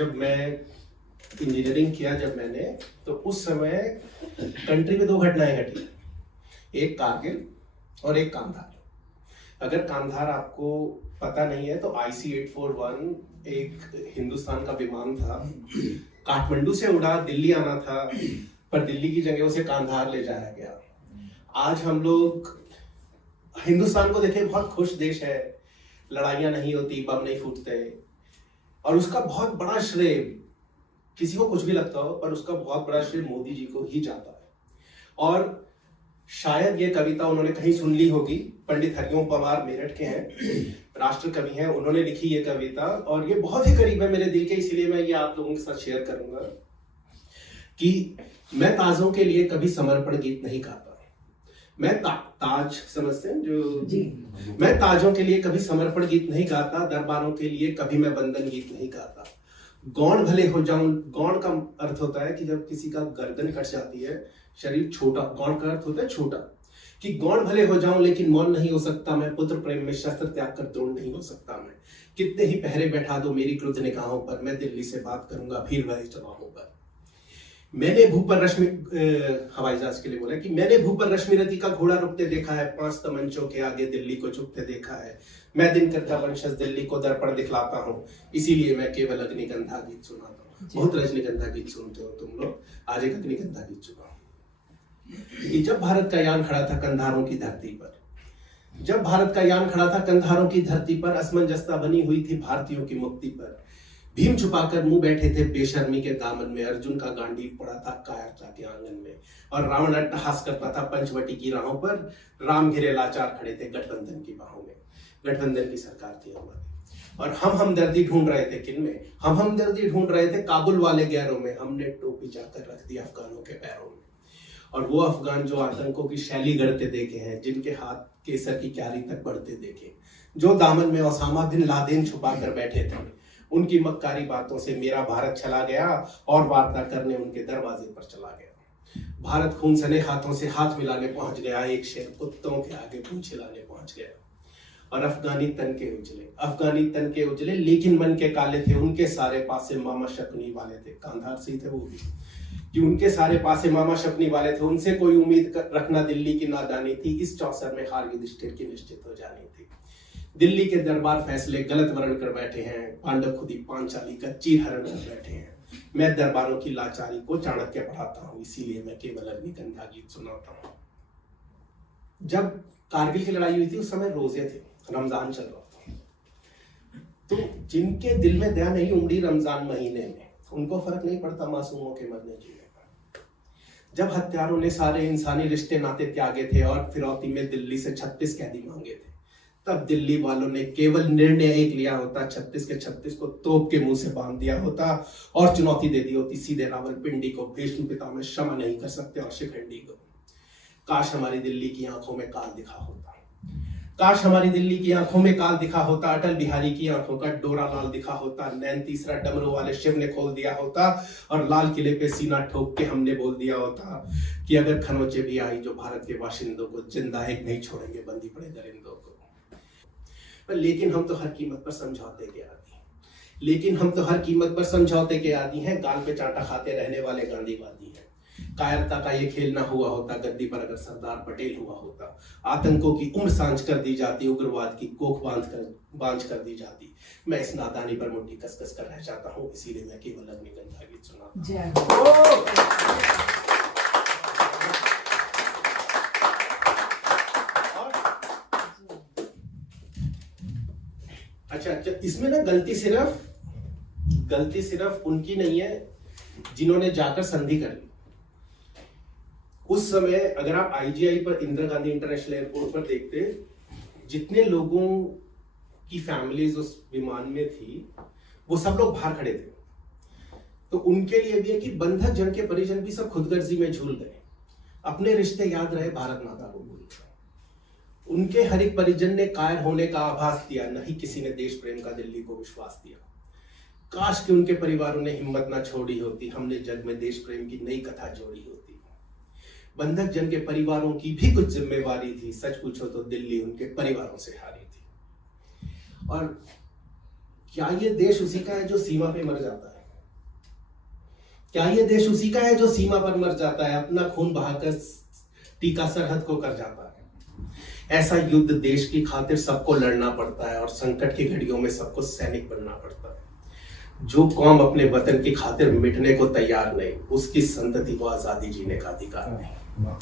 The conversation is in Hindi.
जब मैं इंजीनियरिंग किया जब मैंने, तो उस समय कंट्री में दो घटनाएं घटी, एक कारगिल और एक कांधार। अगर कांधार आपको पता नहीं है तो IC-841 एक हिंदुस्तान का विमान था, काठमांडू से उड़ा, दिल्ली आना था, पर दिल्ली की जगह उसे कांधार ले जाया गया। आज हम लोग हिंदुस्तान को देखें, बहुत खुश देश है, लड़ाइयां नहीं होती, बम नहीं फूटते, और उसका बहुत बड़ा श्रेय, किसी को कुछ भी लगता हो पर उसका बहुत बड़ा श्रेय मोदी जी को ही जाता है। और शायद ये कविता उन्होंने कहीं सुन ली होगी, पंडित हरिओम पवार मेरठ के हैं, राष्ट्र कवि हैं, उन्होंने लिखी ये कविता और ये बहुत ही करीब है मेरे दिल के, इसलिए मैं ये आप लोगों के साथ शेयर करूंगा कि मैं ताजों के लिए कभी समर्पण गीत नहीं गाता। मैं ताज समझते हैं जो जी, मैं ताजों के लिए कभी समर्पण गीत नहीं गाता, दरबारों के लिए कभी मैं वंदन गीत नहीं गाता। गौण भले हो जाऊं, गौण का अर्थ होता है कि जब किसी का गर्दन कट जाती है, शरीर छोटा, गौण का अर्थ होता है छोटा, कि गौण भले हो जाऊं लेकिन मौन नहीं हो सकता मैं, पुत्र प्रेम में शस्त्र त्याग कर द्रोण नहीं हो सकता मैं, कितने ही पहरे बैठा दो मेरी क्रुद्ध निगाहों पर, मैं दिल्ली से बात करूंगा फिर भरे चौराहों पर। मैंने भूपर रश्मि, हवाई जहाज के लिए बोला कि मैंने भूपर रश्मिरथी का घोड़ा रुकते देखा है, 5 तमंचों के आगे दिल्ली को झुकते देखा है, मैं दिनकर का वंशज दिल्ली को दर्पण दिखलाता हूँ, इसीलिए मैं केवल अग्निगंधा गीत सुनाता हूँ। बहुत रजनीगंधा गीत सुनते हो तुम लोग, आज एक अग्निगंधा गीत सुनाओ। कि जब भारत का यान खड़ा था कंधारों की धरती पर, जब भारत का यान खड़ा था कंधारों की धरती पर, असमंजसता बनी हुई थी भारतीयों की मुक्ति पर, भीम छुपाकर मुंह बैठे थे बेशर्मी के दामन में, अर्जुन का गांडीव पड़ा था कायरता के आंगन में, और रावण अट्टहास करता था पंचवटी की राहों पर, राम घिरे लाचार खड़े थे गठबंधन की बाहों में। गठबंधन की सरकार थी हमारी, और हम हमदर्दी ढूंढ रहे थे किन में, हम हमदर्दी ढूंढ रहे थे काबुल वाले गैरों में, हमने टोपी जाकर रख दी अफगानों के पैरों में। और वो अफगान जो आतंकों की शैली गढ़ते देखे हैं, जिनके हाथ केसर की क्यारी तक बढ़ते देखे, जो दामन में ओसामा बिन लादेन छुपा कर बैठे थे, उनकी मक्कारी बातों से मेरा भारत चला गया और वार्ता करने उनके दरवाजे पर चला गया। भारत खून सने हाथों से हाथ मिलाने पहुंच गया, एक शेर कुत्तों के आगे पूंछ हिलाने पहुंच गया। और अफगानी तन के उजले, अफगानी तन के उजले लेकिन मन के काले थे, उनके सारे पासे मामा शकुनी वाले थे, कांधार से थे वो भी, कि उनके सारे पासे मामा शकुनी वाले थे, उनसे कोई उम्मीद रखना दिल्ली की नादानी थी, इस चौसर में हार युधिष्ठिर की निश्चित हो जानी थी। दिल्ली के दरबार फैसले गलत वर्ण कर बैठे हैं, पांडव खुदी पांचाली का चीर हरण कर बैठे हैं, मैं दरबारों की लाचारी को चाणक्य पढ़ाता हूँ, इसीलिए मैं केवल अग्निगंधा गीत सुनाता हूँ। जब कारगिल की लड़ाई हुई थी उस समय रोजे थे, रमजान चल रहा था, तो जिनके दिल में दया नहीं उमड़ी रमजान महीने में, उनको फर्क नहीं पड़ता मासूमों के मरने जीने का। जब हत्यारों ने सारे इंसानी रिश्ते नाते त्यागे थे और फिरौती में दिल्ली से 36 कैदी मांगे थे, तब दिल्ली वालों ने केवल निर्णय एक लिया होता, 36 के 36 को तोप के मुंह से बांध दिया होता और चुनौती दे दी होती सीधे रावलपिंडी को, भीष्म पितामह क्षमा नहीं कर सकते, और शिखंडी को। काश हमारी दिल्ली की आंखों में काल दिखा होता, काश हमारी दिल्ली की आंखों में काल दिखा होता, अटल बिहारी की आंखों का डोरा लाल दिखा होता, नैन तीसरा डमरू वाले शिव ने खोल दिया होता, और लाल किले पे सीना ठोक के हमने बोल दिया होता कि अगर खनौचे भी आई जो भारत के बाशिंदों को जिंदा एक नहीं छोड़ेंगे, बंदी पड़े दरिंदों को। लेकिन हम तो हर कीमत पर समझौते के आदी हैं, लेकिन हम तो हर कीमत पर समझौते के आदी हैं, गाल पे चांटा खाते रहने वाले गांधीवादी हैं। कायरता का ये खेल ना हुआ होता, गद्दी पर अगर सरदार पटेल हुआ होता, आतंकों की उम्र सांझ कर दी जाती, उग्रवाद की कोख बांझ कर दी जाती। मैं इस नादानी पर मुट्ठी कसकस कर रह जाता हूँ, इसीलिए मैं केवल अग्निगंधा गीत सुनाता हूँ। अच्छा, इसमें ना गलती सिर्फ उनकी नहीं है जिन्होंने जाकर संधि कर ली। उस समय अगर आप IGI पर, इंदिरा गांधी इंटरनेशनल एयरपोर्ट पर देखते, जितने लोगों की फैमिलीज उस विमान में थी, वो सब लोग बाहर खड़े थे। तो उनके लिए भी है कि बंधक जन के परिजन भी सब खुदगर्जी में झूल गए, अपने रिश्ते याद रहे, भारत माता को भूल गए। उनके हर एक परिजन ने कायर होने का आभास दिया, नहीं किसी ने देश प्रेम का दिल्ली को विश्वास दिया। काश कि उनके परिवारों ने हिम्मत ना छोड़ी होती, हमने जग में देश प्रेम की नई कथा जोड़ी होती। बंधक जन के परिवारों की भी कुछ जिम्मेवारी थी, सच पूछो तो दिल्ली उनके परिवारों से हारी थी। और क्या ये देश उसी का है जो सीमा पे मर जाता है? क्या ये देश उसी का है जो सीमा पर मर जाता है, अपना खून बहाकर टीका सरहद को कर जाता है? ऐसा युद्ध देश की खातिर सबको लड़ना पड़ता है और संकट की घड़ियों में सबको सैनिक बनना पड़ता है। जो कौम अपने वतन की खातिर मिटने को तैयार नहीं, उसकी संतति को आजादी जीने का अधिकार नहीं।